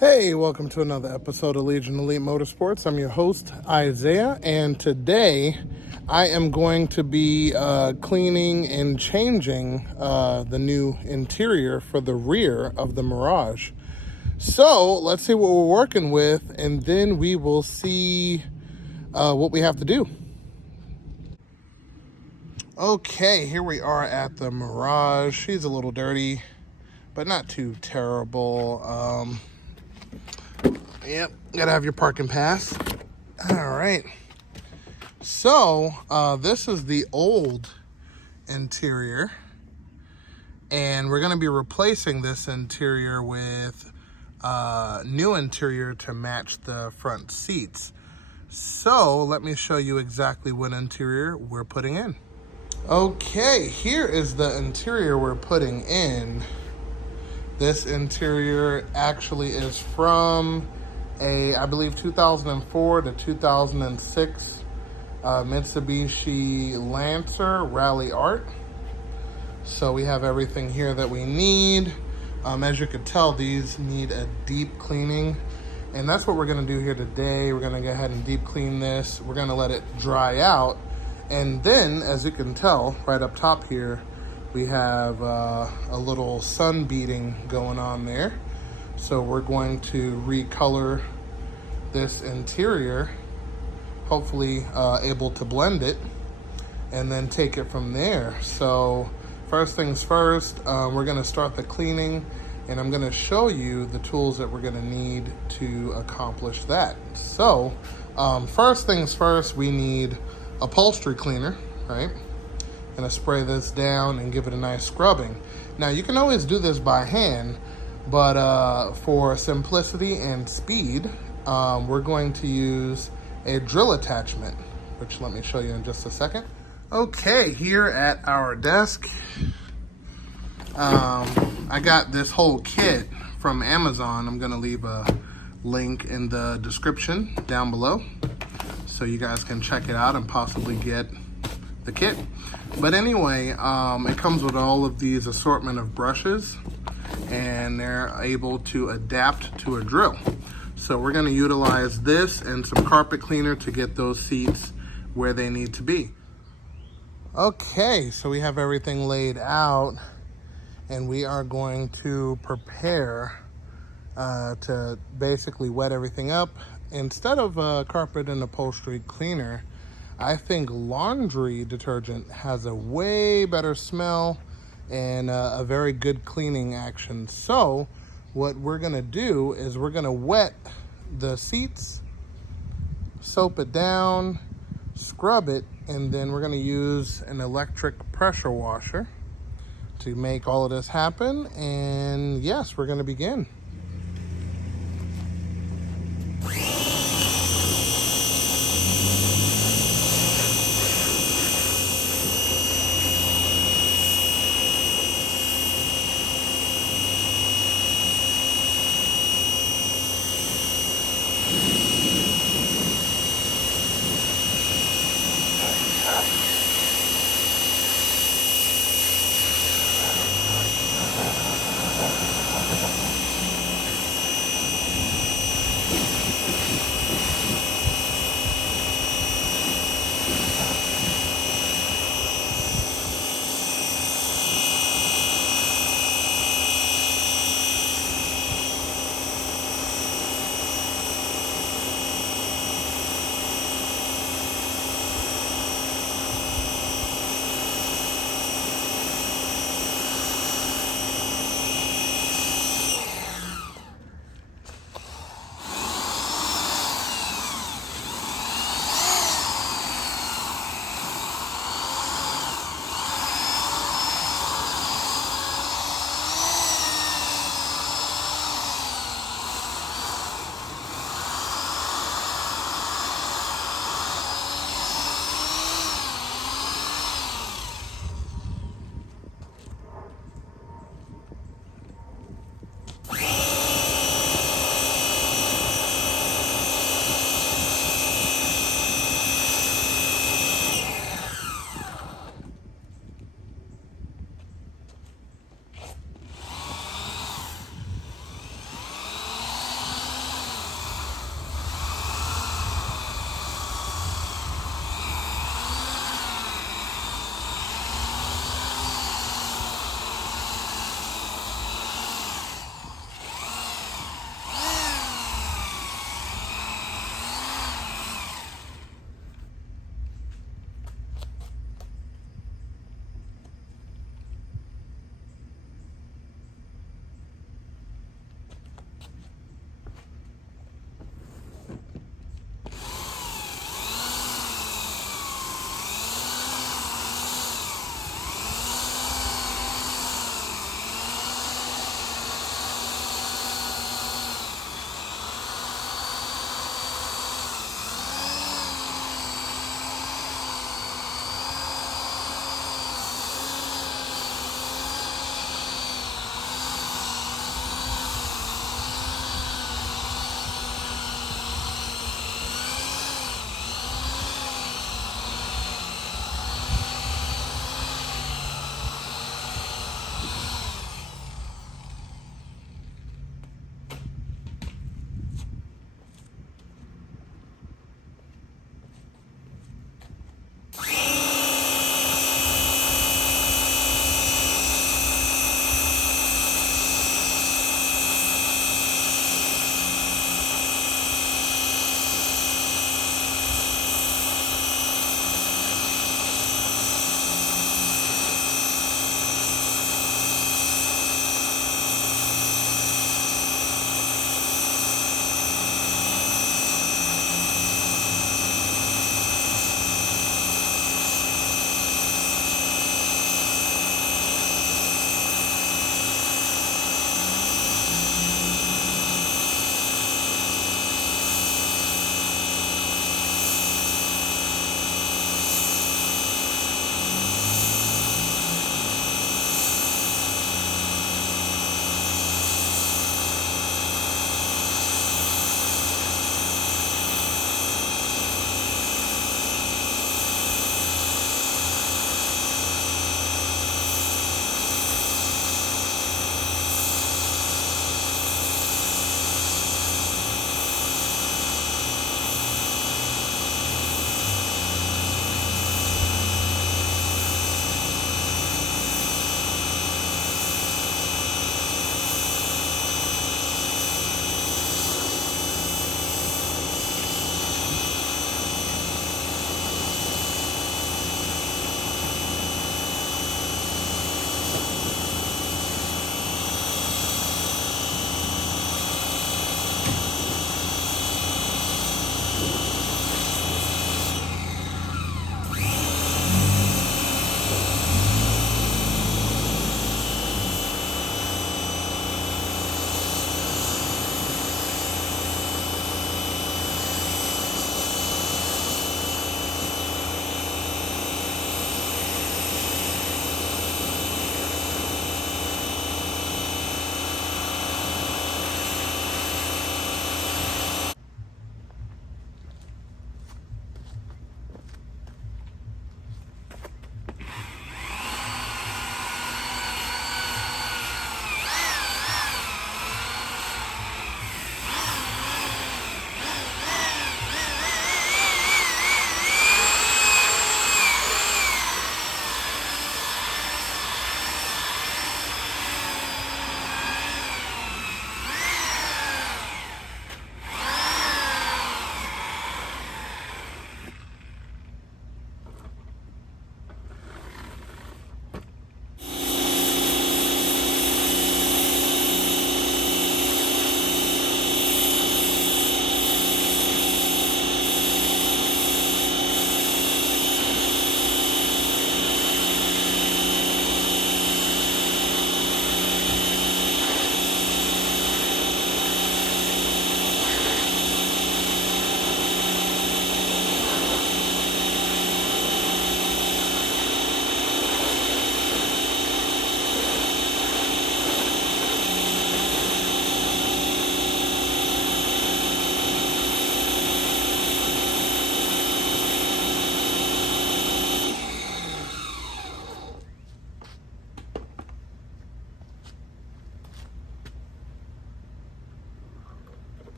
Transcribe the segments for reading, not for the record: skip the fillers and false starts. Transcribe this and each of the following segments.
Hey, welcome to another episode of Legion Elite Motorsports. I'm your host, Isaiah, and today I am going to be cleaning and changing the new interior for the rear of the Mirage. So let's see what we're working with, and then we will see what we have to do. Okay, here we are at the Mirage. She's a little dirty, but not too terrible. Yep, gotta have your parking pass. All right. So, this is the old interior, and we're gonna be replacing this interior with new interior to match the front seats. So, let me show you exactly what interior we're putting in. Okay, here is the interior we're putting in. This interior actually is from I believe 2004 to 2006 Mitsubishi Lancer Rally Art. So we have everything here that we need. As you can tell, these need a deep cleaning, and that's what we're going to do here today. We're going to go ahead and deep clean this. We're going to let it dry out, and then, as you can tell right up top here, we have a little sun beating going on there. So we're going to recolor this interior, hopefully able to blend it, and then take it from there. So first things first, we're gonna start the cleaning, and I'm gonna show you the tools that we're gonna need to accomplish that. So first things first, we need upholstery cleaner, right? Gonna spray this down and give it a nice scrubbing. Now you can always do this by hand, but for simplicity and speed, we're going to use a drill attachment, which let me show you in just a second. Okay, here at our desk, I got this whole kit from Amazon. I'm gonna leave a link in the description down below so you guys can check it out and possibly get the kit. But anyway, it comes with all of these assortment of brushes, and they're able to adapt to a drill. So we're going to utilize this and some carpet cleaner to get those seats where they need to be. Okay, so we have everything laid out, and we are going to prepare to basically wet everything up. Instead of carpet and upholstery cleaner, I think laundry detergent has a way better smell and a very good cleaning action. So what we're gonna do is we're gonna wet the seats, soap it down, scrub it, and then we're gonna use an electric pressure washer to make all of this happen. And yes, we're gonna begin.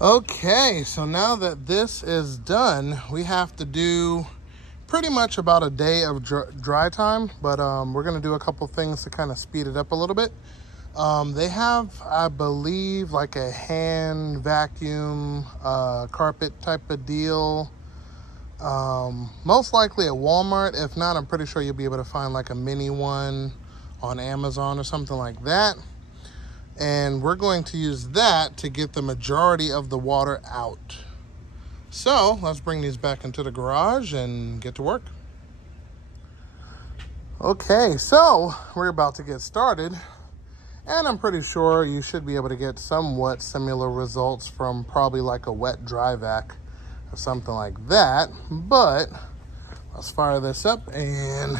Okay, so now that this is done, we have to do pretty much about a day of dry time, but we're gonna do a couple things to kind of speed it up a little bit. They have, I believe, like a hand vacuum carpet type of deal. Most likely at Walmart. If not, I'm pretty sure you'll be able to find like a mini one on Amazon or something like that. And we're going to use that to get the majority of the water out. So let's bring these back into the garage and get to work. Okay, so we're about to get started. And I'm pretty sure you should be able to get somewhat similar results from probably like a wet dry vac or something like that. But let's fire this up and...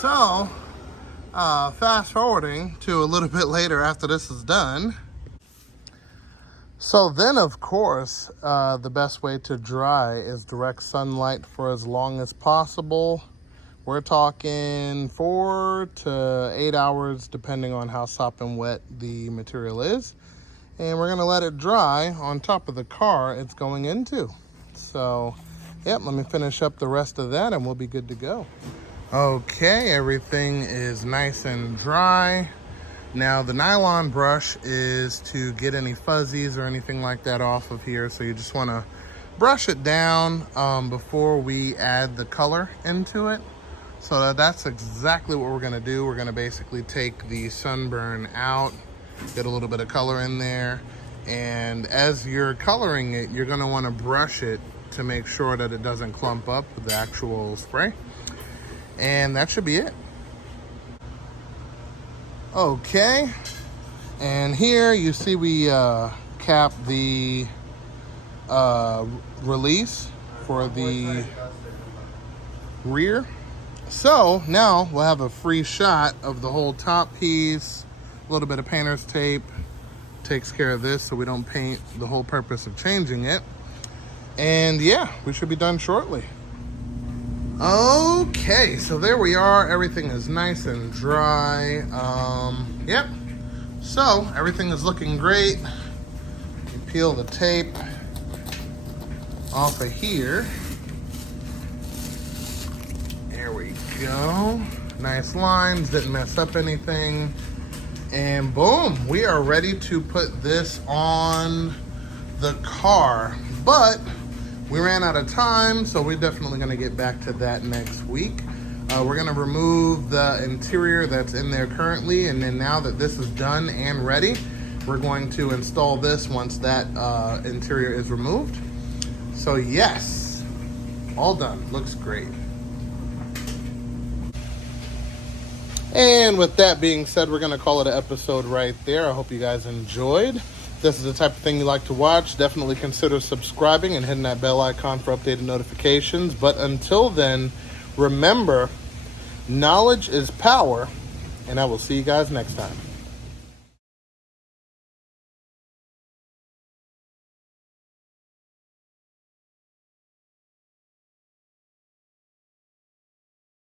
So, fast forwarding to a little bit later after this is done. So then, of course, the best way to dry is direct sunlight for as long as possible. We're talking 4 to 8 hours, depending on how sopping wet the material is. And we're gonna let it dry on top of the car it's going into. So, yep, let me finish up the rest of that and we'll be good to go. Okay, everything is nice and dry. Now the nylon brush is to get any fuzzies or anything like that off of here. So you just wanna brush it down before we add the color into it. So that's exactly what we're gonna do. We're gonna basically take the sunburn out, get a little bit of color in there. And as you're coloring it, you're gonna wanna brush it to make sure that it doesn't clump up with the actual spray. And that should be it. Okay, and here you see we cap the release for the rear. So now we'll have a free shot of the whole top piece. A little bit of painter's tape takes care of this so we don't paint the whole purpose of changing it. And yeah, we should be done shortly. Okay, so there we are. Everything is nice and dry. Yep. So everything is looking great. You peel the tape off of here. There we go. Nice lines, didn't mess up anything. And boom, we are ready to put this on the car. But we ran out of time, so we're definitely gonna get back to that next week. We're gonna remove the interior that's in there currently, and then now that this is done and ready, we're going to install this once that interior is removed. So yes, all done, looks great. And with that being said, we're gonna call it an episode right there. I hope you guys enjoyed. If this is the type of thing you like to watch, definitely consider subscribing and hitting that bell icon for updated notifications. But until then, remember, knowledge is power, and I will see you guys next time.